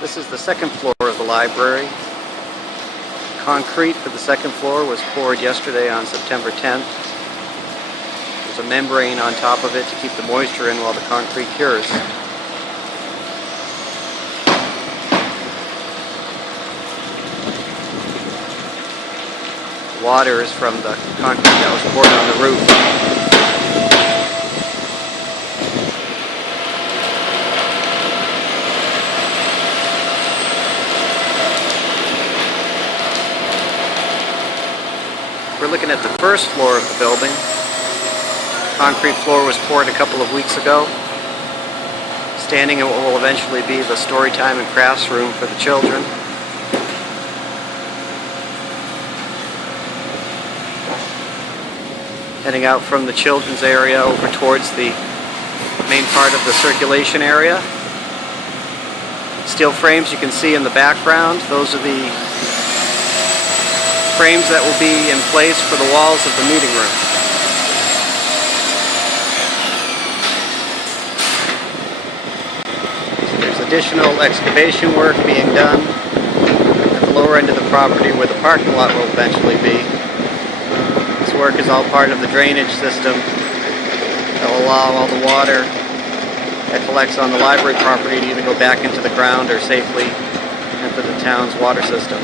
This is the second floor of the library. Concrete for the second floor was poured yesterday on September 10th. There's a membrane on top of it to keep the moisture in while the concrete cures. Water is from the concrete that was poured on the roof. We're looking at the first floor of the building. Concrete floor was poured a couple of weeks ago. Standing in what will eventually be the story time and crafts room for the children. Heading out from the children's area over towards the main part of the circulation area. Steel frames you can see in the background. Those are the frames that will be in place for the walls of the meeting room. There's additional excavation work being done at the lower end of the property where the parking lot will eventually be. This work is all part of the drainage system that will allow all the water that collects on the library property to either go back into the ground or safely into the town's water system.